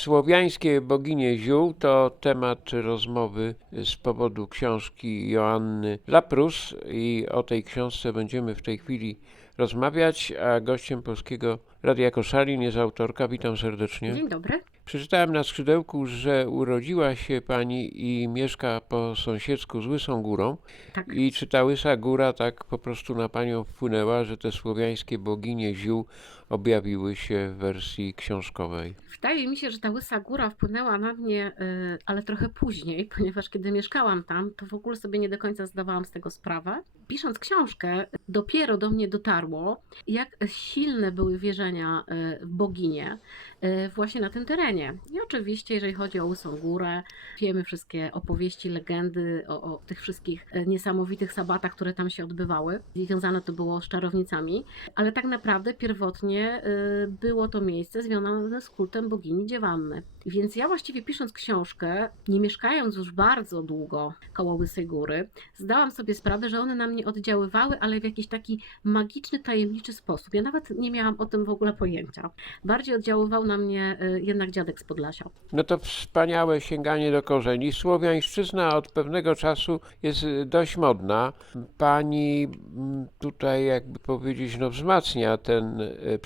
Słowiańskie boginie ziół to temat rozmowy z powodu książki Joanny Laprus i o tej książce będziemy w tej chwili rozmawiać, a gościem Polskiego Radia Koszalin jest autorka. Witam serdecznie. Dzień dobry. Przeczytałem na skrzydełku, że urodziła się pani i mieszka po sąsiedzku z Łysą Górą Tak. i czy ta Łysa Góra tak po prostu na panią wpłynęła, że te słowiańskie boginie ziół objawiły się w wersji książkowej? Wydaje mi się, że ta łysa góra wpłynęła na mnie, y, ale trochę później, ponieważ kiedy mieszkałam tam, to w ogóle sobie nie do końca zdawałam z tego sprawę. Pisząc książkę, dopiero do mnie dotarło, jak silne były wierzenia y, w boginie y, właśnie na tym terenie. I oczywiście, jeżeli chodzi o Łysą Górę, wiemy wszystkie opowieści, legendy o, o tych wszystkich niesamowitych sabatach, które tam się odbywały. Związane to było z czarownicami, ale tak naprawdę pierwotnie y, było to miejsce związane z kultem bogini Dziewanny. Więc ja właściwie pisząc książkę, nie mieszkając już bardzo długo koło Łysej Góry, zdałam sobie sprawę, że one na mnie oddziaływały, ale w jakiś taki magiczny, tajemniczy sposób. Ja nawet nie miałam o tym w ogóle pojęcia. Bardziej oddziaływał na mnie y, jednak dziadek z Podlasia. No to wspaniałe sięganie do korzeni. Słowiańszczyzna od pewnego czasu jest y, dość modna. Pani mm, tutaj, jakby powiedzieć, no wzmacnia ten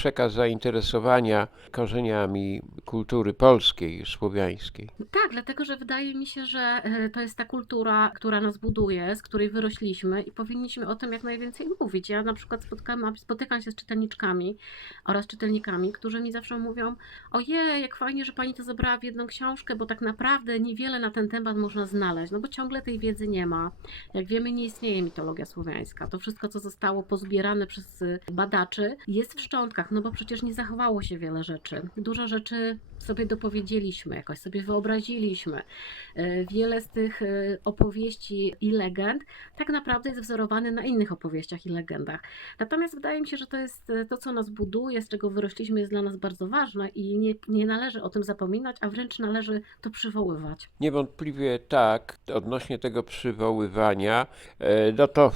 przekaz zainteresowania korzeniami kultury polskiej, słowiańskiej. Tak, dlatego że wydaje mi się, że e, to jest ta kultura, która nas buduje, z której wyrośliśmy i powinniśmy o tym jak najwięcej mówić. Ja na przykład spotkam, spotykam się z czytelniczkami oraz czytelnikami, którzy mi zawsze mówią: Ojej, jak fajnie, że pani to zebrała w jedną książkę, bo tak naprawdę niewiele na ten temat można znaleźć, no bo ciągle tej wiedzy nie ma. Jak wiemy, nie istnieje mitologia słowiańska. To wszystko, co zostało pozbierane przez badaczy, jest w szczątkach, no bo przecież nie zachowało się wiele rzeczy. Dużo rzeczy sobie dopowiedzieliśmy, jakoś sobie wyobraziliśmy. E, Wiele z tych e, opowieści i legend tak naprawdę jest wzorowane na innych opowieściach i legendach. Natomiast wydaje mi się, że to jest e, to, co nas buduje, z czego wyrośliśmy, jest dla nas bardzo ważne i nie, nie należy o tym zapominać, a wręcz należy to przywoływać. Niewątpliwie tak, odnośnie tego przywoływania, no to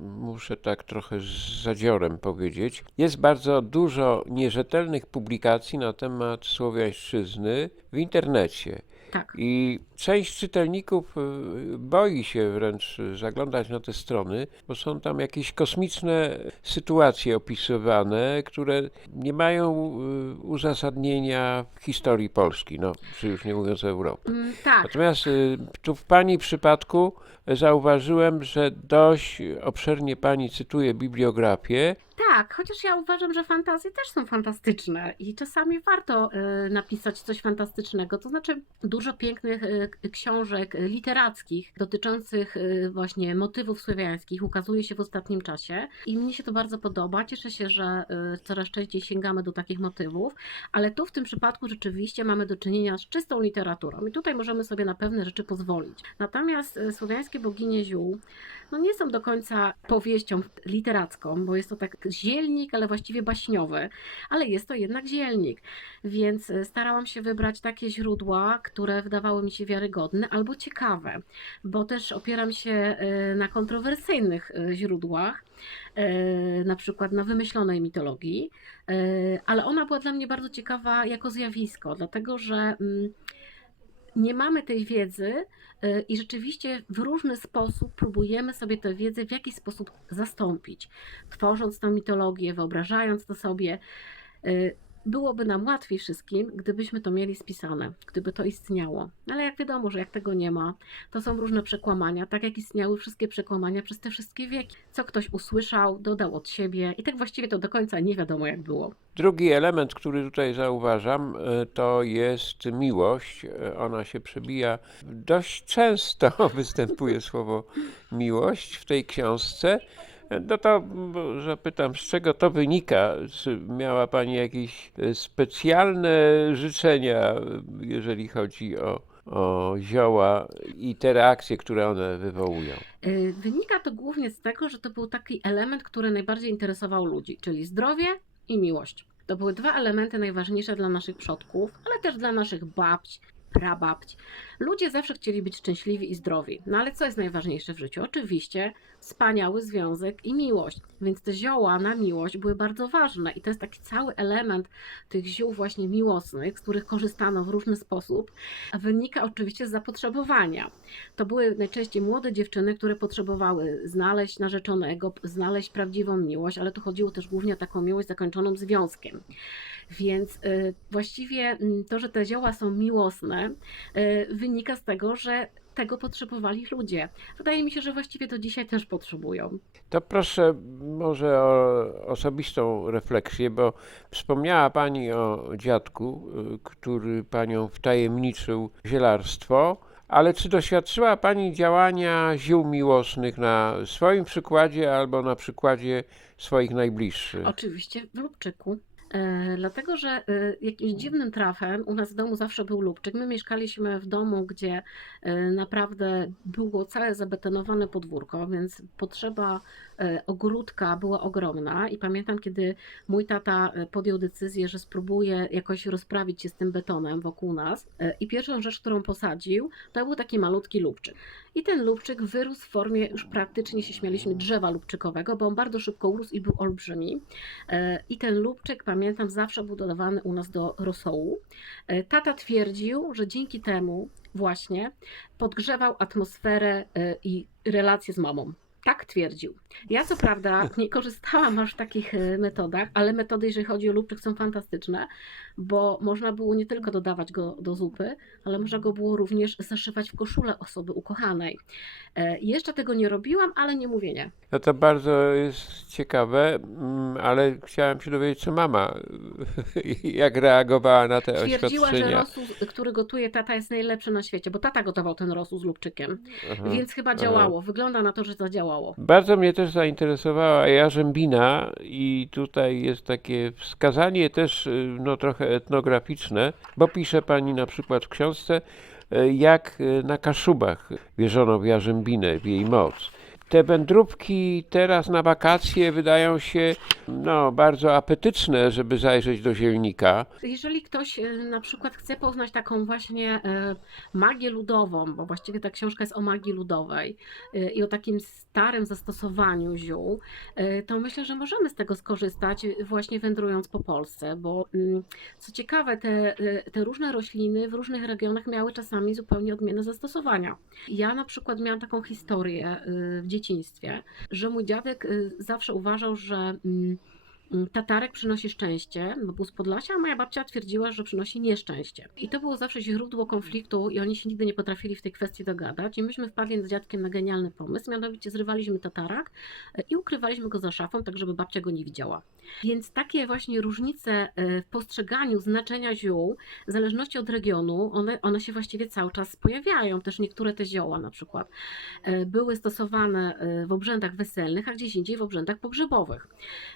muszę tak trochę z zadziorem powiedzieć. Jest bardzo dużo nierzetelnych publikacji na temat słowiańszczyzny w internecie. Tak. I część czytelników y, boi się wręcz zaglądać na te strony, bo są tam jakieś kosmiczne sytuacje opisywane, które nie mają y, uzasadnienia w historii Polski, no, czy już nie mówiąc Europy. Mm, tak. Natomiast y, tu w Pani przypadku zauważyłem, że dość obszernie Pani cytuje bibliografię. Tak, chociaż ja uważam, że fantazje też są fantastyczne i czasami warto y, napisać coś fantastycznego. To znaczy dużo pięknych y, książek literackich dotyczących y, właśnie motywów słowiańskich ukazuje się w ostatnim czasie i mnie się to bardzo podoba. Cieszę się, że coraz częściej sięgamy do takich motywów, ale tu w tym przypadku rzeczywiście mamy do czynienia z czystą literaturą i tutaj możemy sobie na pewne rzeczy pozwolić. Natomiast słowiańskie boginie ziół no nie są do końca powieścią literacką, bo jest to tak zielnik, ale właściwie baśniowy, ale jest to jednak zielnik. Więc e, starałam się wybrać takie źródła, które wydawały mi się wiarygodne albo ciekawe, bo też opieram się e, na kontrowersyjnych e, źródłach, na przykład na wymyślonej mitologii, ale ona była dla mnie bardzo ciekawa jako zjawisko, dlatego że mm, nie mamy tej wiedzy y, i rzeczywiście w różny sposób próbujemy sobie tę wiedzę w jakiś sposób zastąpić. Tworząc tą mitologię, wyobrażając to sobie, y, byłoby nam łatwiej wszystkim, gdybyśmy to mieli spisane, gdyby to istniało. Ale jak wiadomo, że jak tego nie ma, to są różne przekłamania, tak jak istniały wszystkie przekłamania przez te wszystkie wieki. Co ktoś usłyszał, dodał od siebie i tak właściwie to do końca nie wiadomo jak było. Drugi element, który tutaj zauważam, e, to jest miłość. E, Ona się przebija. Dość często występuje słowo miłość w tej książce. E, No to zapytam, z czego to wynika? Czy miała Pani jakieś e, specjalne życzenia, e, jeżeli chodzi o, o zioła i te reakcje, które one wywołują? Y, Wynika to głównie z tego, że to był taki element, który najbardziej interesował ludzi, czyli zdrowie i miłość. To były dwa elementy najważniejsze dla naszych przodków, ale też dla naszych babć prababć. Ludzie zawsze chcieli być szczęśliwi i zdrowi. No ale co jest najważniejsze w życiu? Oczywiście wspaniały związek i miłość. Więc te zioła na miłość były bardzo ważne i to jest taki cały element tych ziół właśnie miłosnych, z których korzystano w różny sposób, wynika oczywiście z zapotrzebowania. To były najczęściej młode dziewczyny, które potrzebowały znaleźć narzeczonego, znaleźć prawdziwą miłość, ale tu chodziło też głównie o taką miłość zakończoną związkiem. Więc y, właściwie mm, to, że te zioła są miłosne, y, wynika z tego, że tego potrzebowali ludzie. Wydaje mi się, że właściwie to dzisiaj też potrzebują. To proszę może o osobistą refleksję, bo wspomniała Pani o dziadku, y, który Panią wtajemniczył w zielarstwo, ale czy doświadczyła Pani działania ziół miłosnych na swoim przykładzie albo na przykładzie swoich najbliższych? Oczywiście w Lubczyku. E, dlatego, że e, jakimś dziwnym trafem u nas w domu zawsze był lubczyk. My mieszkaliśmy w domu, gdzie e, naprawdę było całe zabetonowane podwórko, więc potrzeba ogródka była ogromna. I pamiętam, kiedy mój tata podjął decyzję, że spróbuje jakoś rozprawić się z tym betonem wokół nas. I pierwszą rzecz, którą posadził, to był taki malutki lubczyk. I ten lubczyk wyrósł w formie, już praktycznie się śmialiśmy, drzewa lubczykowego, bo on bardzo szybko urósł i był olbrzymi. E, I ten lubczyk, pamiętam, zawsze był dodawany u nas do rosołu. E, Tata twierdził, że dzięki temu właśnie podgrzewał atmosferę e, i relacje z mamą. Tak twierdził. Ja co prawda nie korzystałam aż w takich e, metodach, ale metody, jeżeli chodzi o lubczyk, są fantastyczne, bo można było nie tylko dodawać go do zupy, ale można go było również zaszywać w koszulę osoby ukochanej. E, Jeszcze tego nie robiłam, ale nie mówię nie. No to bardzo jest ciekawe, mm, ale chciałem się dowiedzieć, co mama, jak reagowała na te Twierdziła, że oświadczenia. rosół, który gotuje tata jest najlepszy na świecie, bo tata gotował ten rosół z lubczykiem, Aha. więc chyba działało. Wygląda na to, że zadziałało. Bardzo mnie też zainteresowała jarzębina i tutaj jest takie wskazanie też y, no, trochę etnograficzne, bo pisze pani na przykład w książce, y, jak y, na Kaszubach wierzono w jarzębinę, w jej moc. Te wędróbki teraz na wakacje wydają się no, bardzo apetyczne, żeby zajrzeć do zielnika. Jeżeli ktoś e, na przykład chce poznać taką właśnie e, magię ludową, bo właściwie ta książka jest o magii ludowej e, i o takim starym zastosowaniu ziół, to myślę, że możemy z tego skorzystać właśnie wędrując po Polsce, bo mm, co ciekawe, te, te różne rośliny w różnych regionach miały czasami zupełnie odmienne zastosowania. Ja na przykład miałam taką historię w dzieciństwie, że mój dziadek e, zawsze uważał, że Mm, Tatarek przynosi szczęście, bo był z Podlasia, a moja babcia twierdziła, że przynosi nieszczęście. I to było zawsze źródło konfliktu i oni się nigdy nie potrafili w tej kwestii dogadać. I myśmy wpadli z dziadkiem na genialny pomysł, mianowicie zrywaliśmy tatarak e, i ukrywaliśmy go za szafą, tak żeby babcia go nie widziała. Więc takie właśnie różnice e, w postrzeganiu znaczenia ziół, w zależności od regionu, one, one się właściwie cały czas pojawiają. Też niektóre te zioła na przykład e, były stosowane w obrzędach weselnych, a gdzieś indziej w obrzędach pogrzebowych.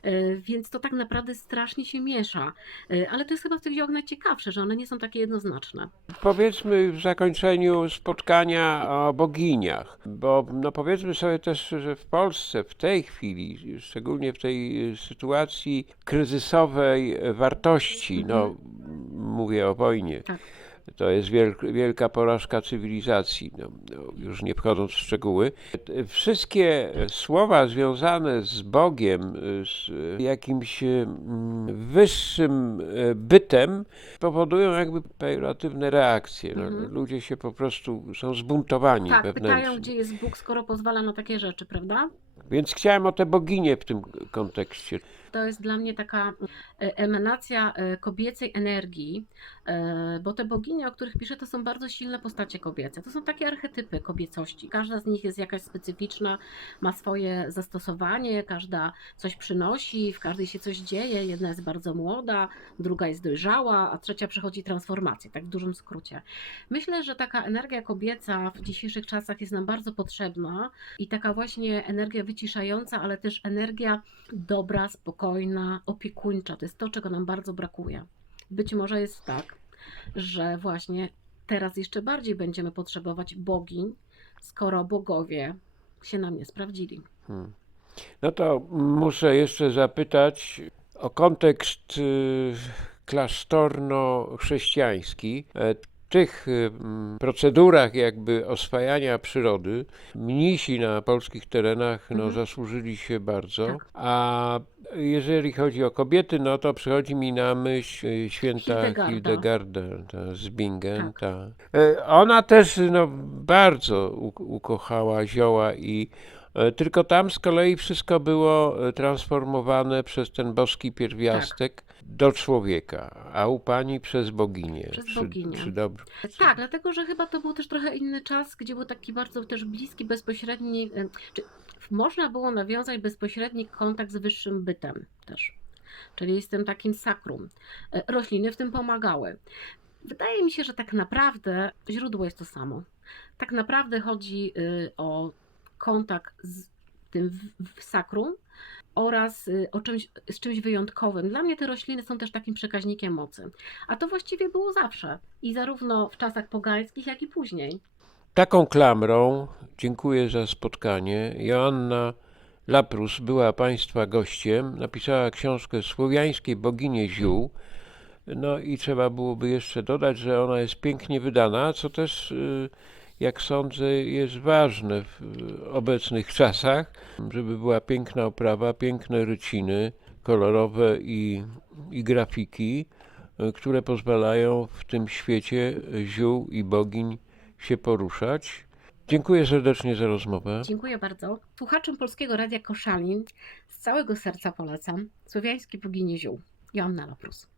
E, Więc to tak naprawdę strasznie się miesza. E, Ale to jest chyba w tych ziołach najciekawsze, że one nie są takie jednoznaczne. Powiedzmy w zakończeniu spotkania o boginiach, bo no powiedzmy sobie też, że w Polsce w tej chwili, szczególnie w tej y, sytuacji kryzysowej wartości, no mówię o wojnie, Tak. To jest wielk, wielka porażka cywilizacji, no, no, już nie wchodząc w szczegóły. Wszystkie słowa związane z Bogiem, z jakimś mm, wyższym e, bytem powodują jakby pejoratywne reakcje. No, Mhm. Ludzie się po prostu są zbuntowani Tak, wewnętrznie. pytają, gdzie jest Bóg, skoro pozwala na takie rzeczy, prawda? Więc chciałem o te boginie w tym kontekście. To jest dla mnie taka e, emanacja e, kobiecej energii, e, bo te boginie, o których piszę, to są bardzo silne postacie kobiece. To są takie archetypy kobiecości. Każda z nich jest jakaś specyficzna, ma swoje zastosowanie, każda coś przynosi, w każdej się coś dzieje. Jedna jest bardzo młoda, druga jest dojrzała, a trzecia przechodzi transformację, tak w dużym skrócie. Myślę, że taka energia kobieca w dzisiejszych czasach jest nam bardzo potrzebna i taka właśnie energia wyciszająca, ale też energia dobra, spokojna, opiekuńcza. To jest to, czego nam bardzo brakuje. Być może jest tak, że właśnie teraz jeszcze bardziej będziemy potrzebować bogiń, skoro bogowie się nam nie sprawdzili. Hmm. No to muszę jeszcze zapytać o kontekst y, klasztorno-chrześcijański. Tych y, mm, procedurach jakby oswajania przyrody mnisi na polskich terenach no, Mhm. zasłużyli się bardzo. Tak. A jeżeli chodzi o kobiety, no to przychodzi mi na myśl y, święta Hildegarda. Hildegarda, ta z Bingen. Tak. Ta. E, Ona też no, bardzo ukochała zioła i e, tylko tam z kolei wszystko było e, transformowane przez ten boski pierwiastek do człowieka, a u pani przez boginię. Przez Przy- boginię. Przy dobr- Tak, dlatego że chyba to był też trochę inny czas, gdzie był taki bardzo też bliski, bezpośredni, czy można było nawiązać bezpośredni kontakt z wyższym bytem też, czyli z tym takim sakrum. E, Rośliny w tym pomagały. Wydaje mi się, że tak naprawdę źródło jest to samo. Tak naprawdę chodzi y, o kontakt z tym w- w sakrum oraz y, o czymś, z czymś wyjątkowym. Dla mnie te rośliny są też takim przekaźnikiem mocy. A to właściwie było zawsze. I zarówno w czasach pogańskich, jak i później. Taką klamrą dziękuję za spotkanie. Joanna Laprus była Państwa gościem. Napisała książkę Słowiańskie boginie ziół. No i trzeba byłoby jeszcze dodać, że ona jest pięknie wydana, co też, y, jak sądzę, jest ważne w obecnych czasach, żeby była piękna oprawa, piękne ryciny kolorowe i, i grafiki, y, które pozwalają w tym świecie ziół i bogiń się poruszać. Dziękuję serdecznie za rozmowę. Dziękuję bardzo. Słuchaczom Polskiego Radia Koszalin z całego serca polecam Słowiańskie Boginie Ziół. Joanna Laprus.